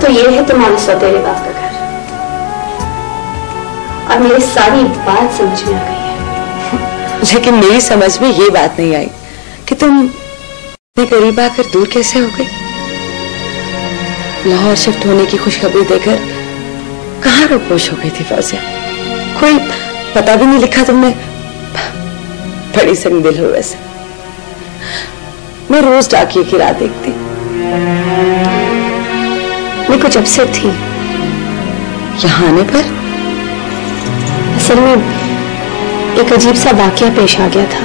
तो ये है तुम्हारे सौतेले बाप का घर, और मेरी सारी बात समझ में आ गई है। लेकिन मेरी समझ में ये बात नहीं आई कि तुम इतने करीब आकर दूर कैसे हो गई। लाहौर शिफ्ट होने की खुशखबरी देकर कहाँ रोपोश हो गई थी फौजिया? कोई पता भी नहीं लिखा तुमने। बड़ी संग दिल हो वैसे। मैं रोज डाकिए की राह देखती। मैं कुछ अपसेट थी यहाँ आने पर। असल में एक अजीब सा वाकया पेश आ गया था,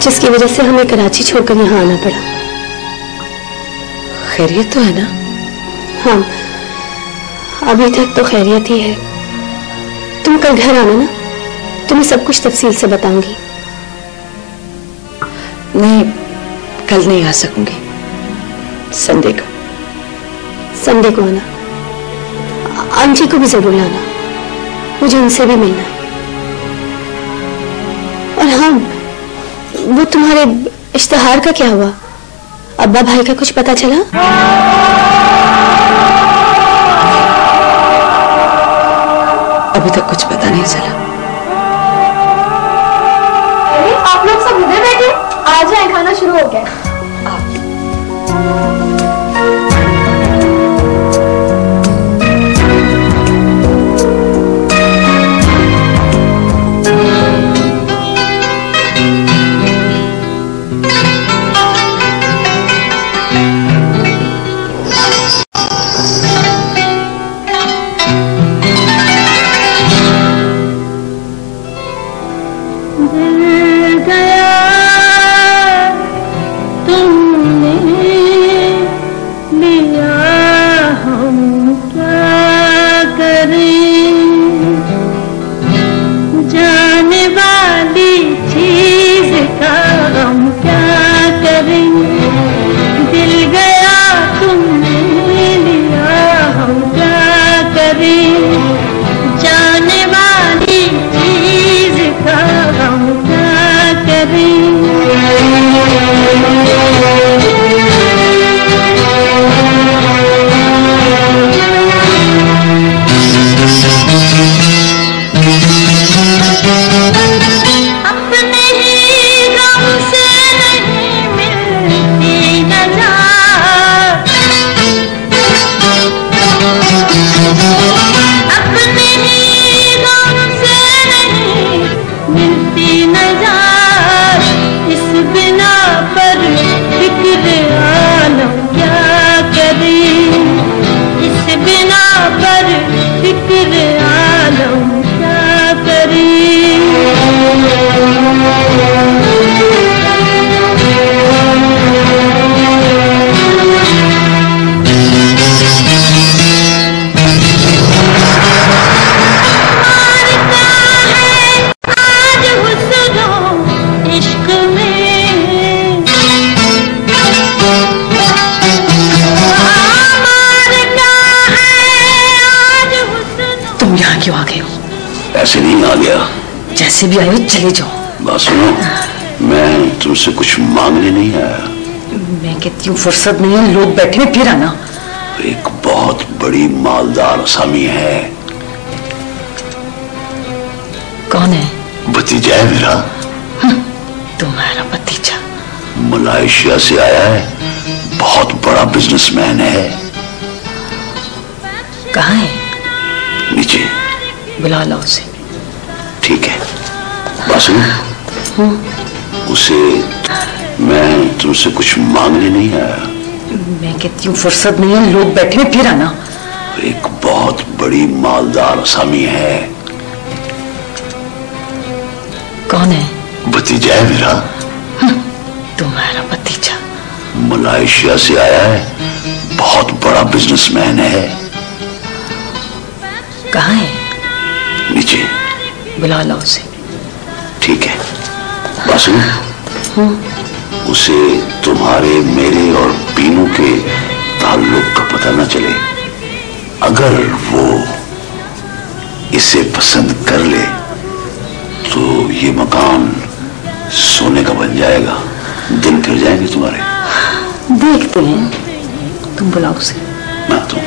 जिसकी वजह से हमें कराची छोड़कर यहाँ आना पड़ा। खैरियत तो है ना? हाँ, अभी तक तो खैरियत ही है। तुम कल घर आना ना, तुम्हें सब कुछ तफसील से बताऊंगी। नहीं, कल नहीं आ सकूंगी। संडे को। संडे को आना। आंटी को भी जरूर लाना, मुझे उनसे भी मिलना है। और हाँ, वो तुम्हारे इश्तिहार का क्या हुआ? अब्बा भाई का कुछ पता चला? अभी तक कुछ पता नहीं चला। अरे आप लोग सब इधर बैठे, आ जाए, खाना शुरू हो गया। ऐसे नहीं आ गया। जैसे भी आए चले जाओ। बात सुनो, मैं तुमसे कुछ मांगने नहीं आया। मैं कहती हूँ फुर्सत नहीं है, लोग बैठे हैं, फिर आना। एक बहुत बड़ी मालदार असामी है। कौन है? भतीजा है मेरा। तुम्हारा भतीजा? मलेशिया से आया है, बहुत बड़ा बिजनेसमैन है। कहाँ है? नीचे। बुला लो उसे। ठीक है। बासु, उसे मैं तुमसे कुछ मांगने नहीं आया। मैं कहती हूँ फुर्सत नहीं है, लोग बैठे हैं, फिर आना। एक बहुत बड़ी मालदार असामी है। कौन है? भतीजा है मेरा। तुम्हारा भतीजा? मलेशिया से आया है, बहुत बड़ा बिजनेसमैन है। कहाँ है? नीचे। बुला लो उसे। ठीक है। बासु, उसे तुम्हारे, मेरे और पीनू के ताल्लुक का पता न चले। अगर वो इसे पसंद कर ले तो ये मकान सोने का बन जाएगा। दिन फिर जाएंगे तुम्हारे। देखते हैं। तुम बुलाओ उसे। मैं आता हूं।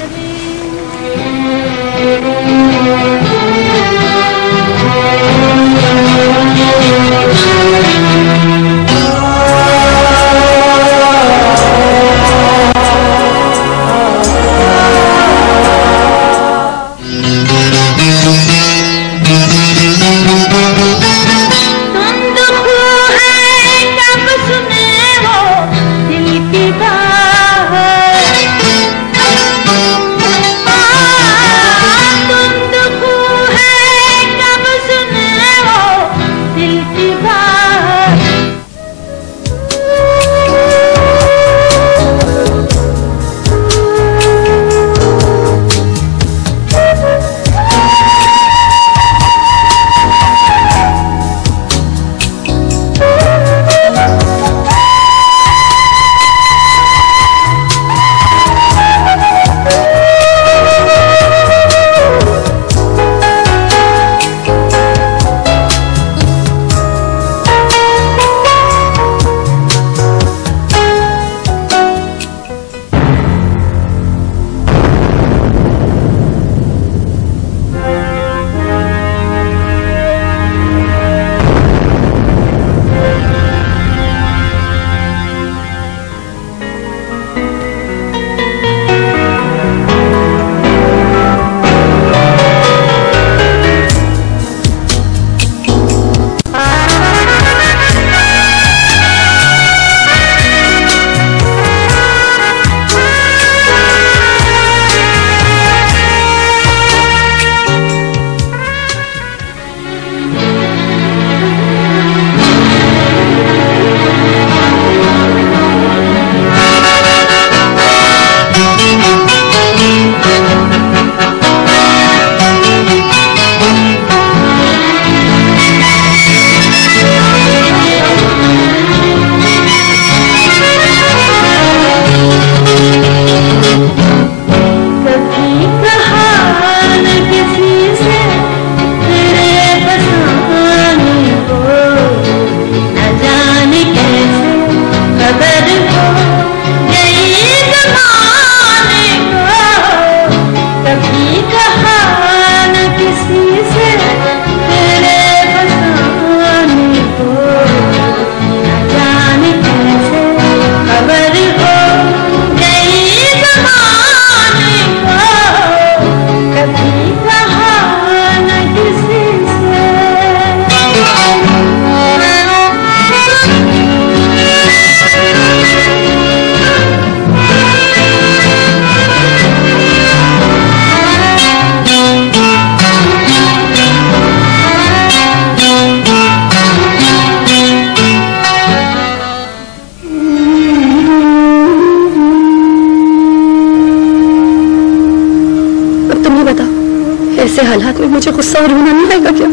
ऐसे हालात में मुझे गुस्सा और रोना नहीं आएगा क्या?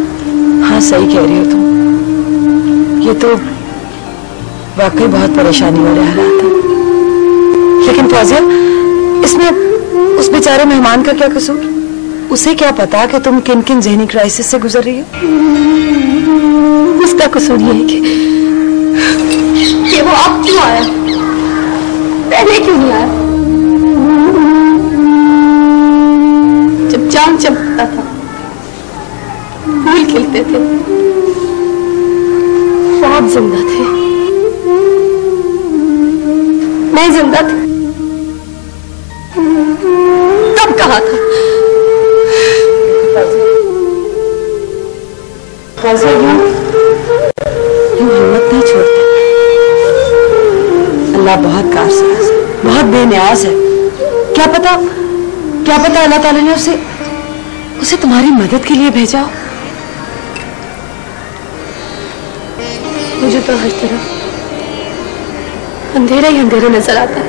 हाँ सही कह रही हो तुम, ये तो वाकई बहुत परेशानी वाले हालात हैं। लेकिन फौजिया, इसमें उस बेचारे मेहमान का क्या कसूर? उसे क्या पता कि तुम किन किन ज़हनी क्राइसिस से गुजर रही हो? उसका कसूर ये है कि वो अब क्यों आया, पहले क्यों नहीं आया? जब चांद चमकता था, फूल खिलते थे, ख्वाब जिंदा थे, मैं जिंदा थी, तब कहा था। यूं हिम्मत नहीं छोड़ते। अल्लाह बहुत कारसाज है, बहुत बेनियाज है। क्या पता अल्लाह ताला ने उसे तुम्हारी मदद के लिए भेजा हो। मुझे तो हर तरफ अंधेरा ही अंधेरा नजर आता है।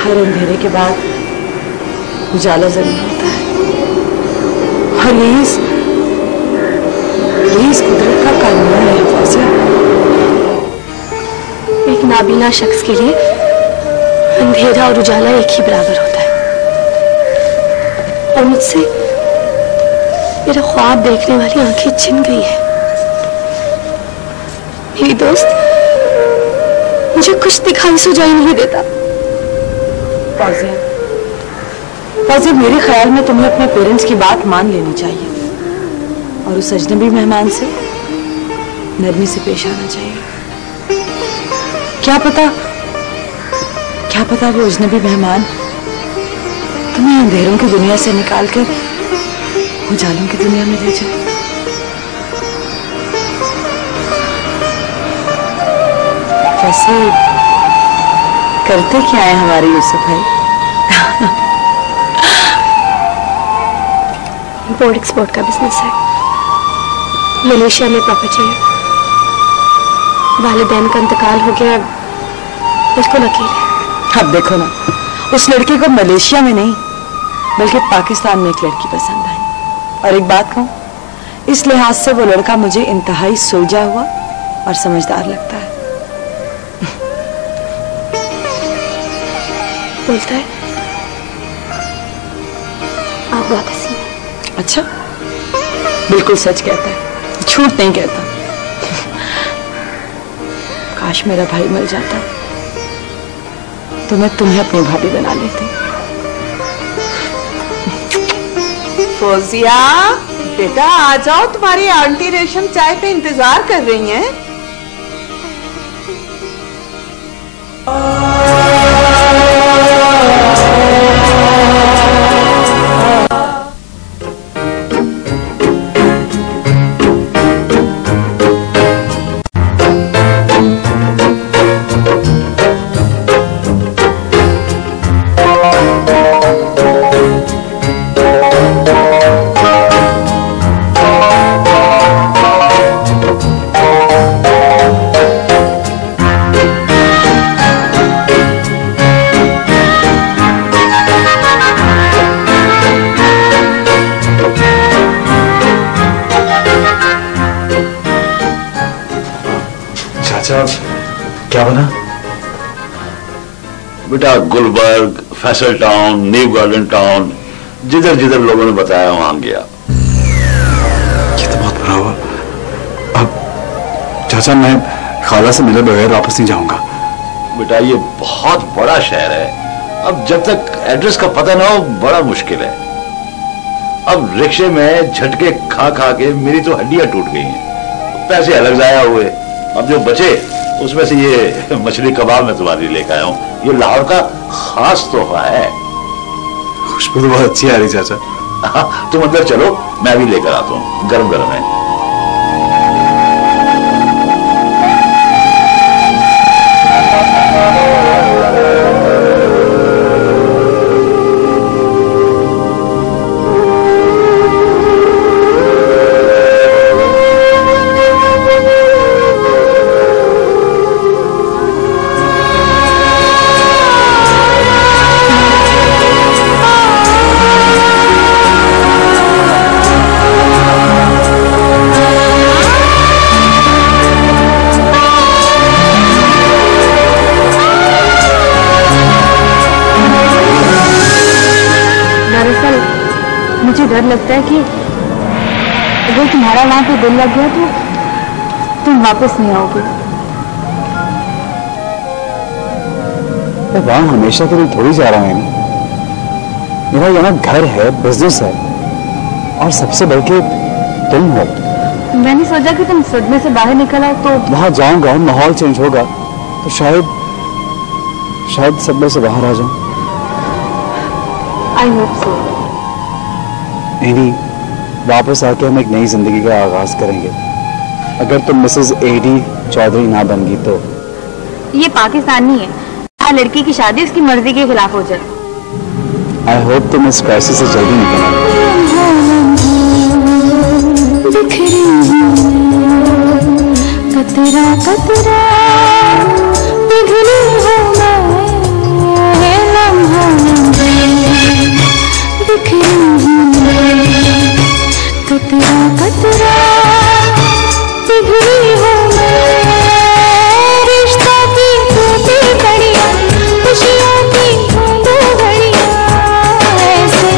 हर अंधेरे के बाद उजाला जरूर होता है, और यही इस कुदरत का कानून है फौजिया। एक नाबीना शख्स के लिए अंधेरा और उजाला एक ही बराबर होता है। और मुझसे मेरा ख्वाब देखने वाली आंखें छिन गई हैं। मेरी दोस्त मुझे कुछ दिखाई सुझाई नहीं देता। फौजिया, फौजिया मेरे ख्याल में तुम्हें अपने पेरेंट्स की बात मान लेनी चाहिए और उस अजनबी मेहमान से नरमी से पेश आना चाहिए। क्या पता वो अजनबी मेहमान तुम्हें अंधेरों की दुनिया से निकालकर उजालों की दुनिया में ले जाए। वैसे करते क्या है हमारे यूसुफ भाई? इम्पोर्ट एक्सपोर्ट का बिजनेस है। मलेशिया में पापा जी है। वालिदैन का इंतकाल हो गया, बिल्कुल अकेले। अब देखो ना, उस लड़के को मलेशिया में नहीं बल्कि पाकिस्तान में एक लड़की पसंद आई। और एक बात कहूं, इस लिहाज से वो लड़का मुझे इंतहाई सुलझा हुआ और समझदार लगता है। बोलता है आप बहुत हसीन हैं। अच्छा, बिल्कुल सच कहता है, झूठ नहीं कहता। काश मेरा भाई मिल जाता तो मैं तुम्हें अपनी भाभी बना लेती। फौजिया बेटा आ जाओ, तुम्हारी आंटी रेशम चाय पे इंतजार कर रही हैं। क्या बना बेटा? Gulberg, Faisal town, new garden town, जिधर जिधर लोगों ने बताया वहां गया। ये तो बहुत बुरा हुआ। अब चाचा मैं खाला से मिले बगैर वापस नहीं जाऊंगा। बेटा ये बहुत बड़ा शहर है, अब जब तक एड्रेस का पता ना हो बड़ा मुश्किल है। अब रिक्शे में झटके खा खा के मेरी तो हड्डियां टूट गई हैं, पैसे अलग जाया हुए। अब जो बचे उसमें से ये मछली कबाब में तुम्हारी लेकर आया हूं। ये लाहौर का खास तोहफा है। खुशबू तो बहुत अच्छी आ रही चाचा। तुम अंदर चलो, मैं भी लेकर आता हूं, गरम गरम है। डर लगता है कि अगर तुम्हारा वहां पे दिल लग गया तो तुम वापस नहीं आओगे। मैं वहां हमेशा के लिए थोड़ी जा रहा हूं। मेरा यहाँ घर है, बिजनेस है और सबसे बढ़ के तुम हो। मैंने सोचा कि तुम सदमे से बाहर निकल आए तो वहां जाऊंगा, माहौल चेंज होगा तो शायद सदमे से बाहर आ जाऊं। I hope so. एडी, वापस आके हम एक नई जिंदगी का आगाज करेंगे। अगर तुम मिसेस एडी चौधरी ना बनगी तो। ये पाकिस्तान नहीं है, यहाँ लड़की की शादी उसकी मर्जी के खिलाफ हो जाए। आई होप तुम इस क्राइसिस से जल्दी निकल आओ। कतरा कतरा पिघली हूँ मैं, लम्हा बिखरी हूँ मैं। कतरा कतरा पिघली हूँ मैं, रिश्ता की टूटी कड़ियाँ, खुशियों की ढूंढो घड़ियाँ, ऐसे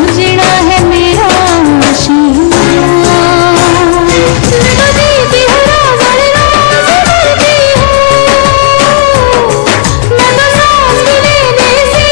उजड़ा है मेरा आशियाँ। बदलती हूँ रोज़ बदलती हूँ, मैं तो सांस भी लेने से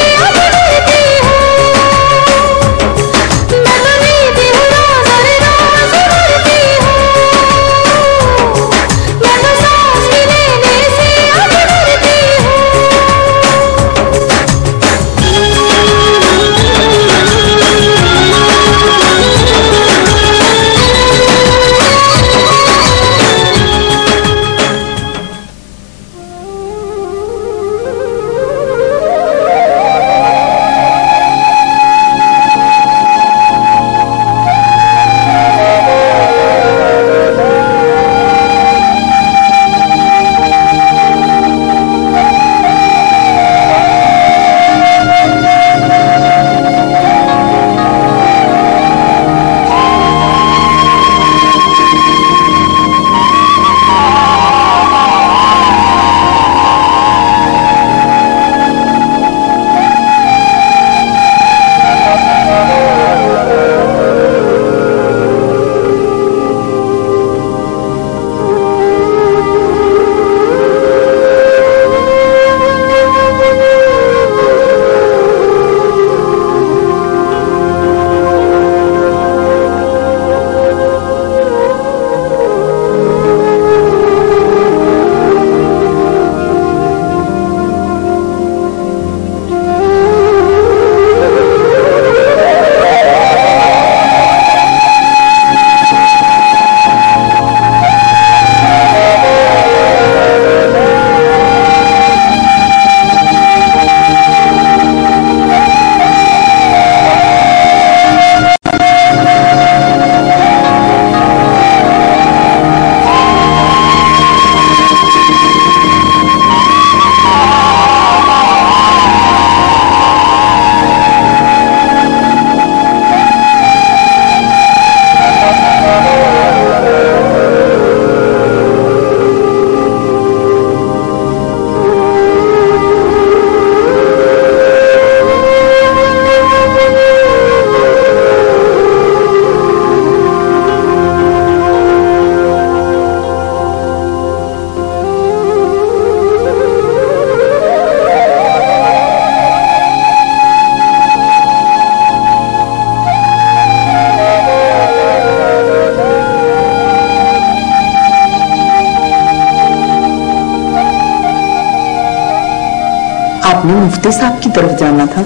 आपने मुफ्ती साहब की तरफ जाना था।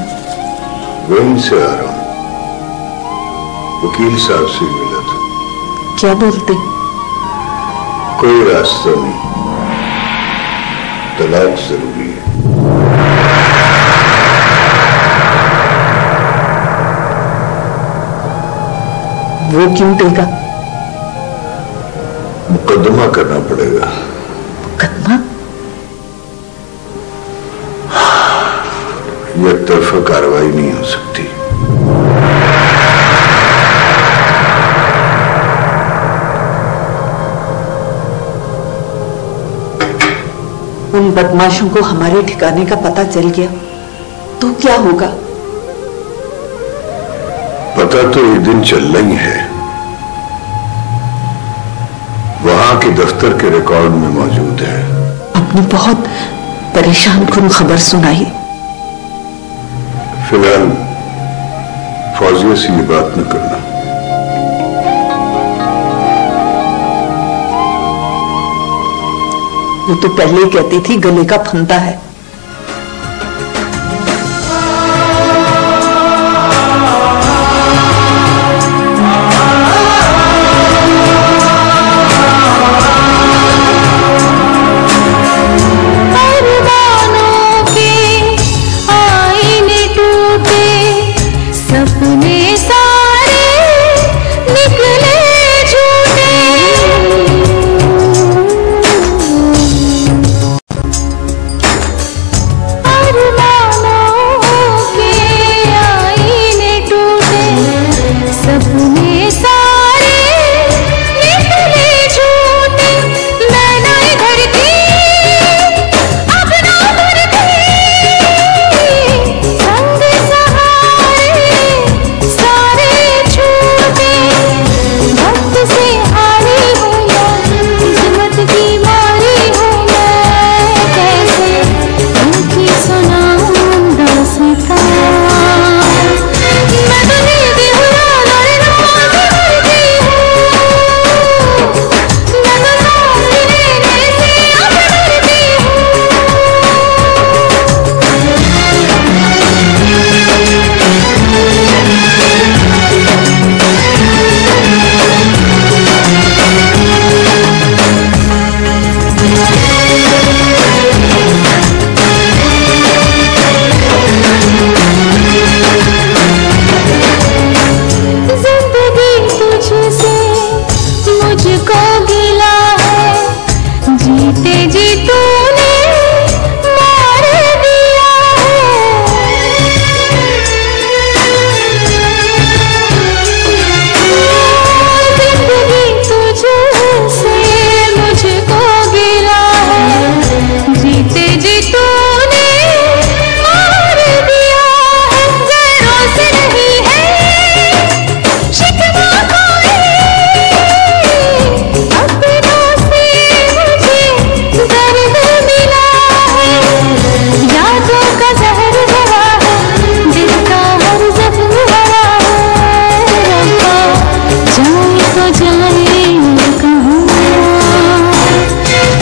वहीं से आ रहा हूं, वकील साहब से मिला था। क्या बोलते? कोई रास्ता नहीं, तलाक जरूरी है। वो क्यों देगा? मुकदमा करना पड़ेगा। मुकदमा? ये एक तरफा कार्रवाई नहीं हो सकती। उन बदमाशों को हमारे ठिकाने का पता चल गया तो क्या होगा? पता तो ये दिन चलना ही है, वहां के दफ्तर के रिकॉर्ड में मौजूद है। अपनी बहुत परेशान कुन खबर सुनाई। फिलहाल फौजिया से ये बात न करना। वो तो पहले ही कहती थी गले का फंदा है।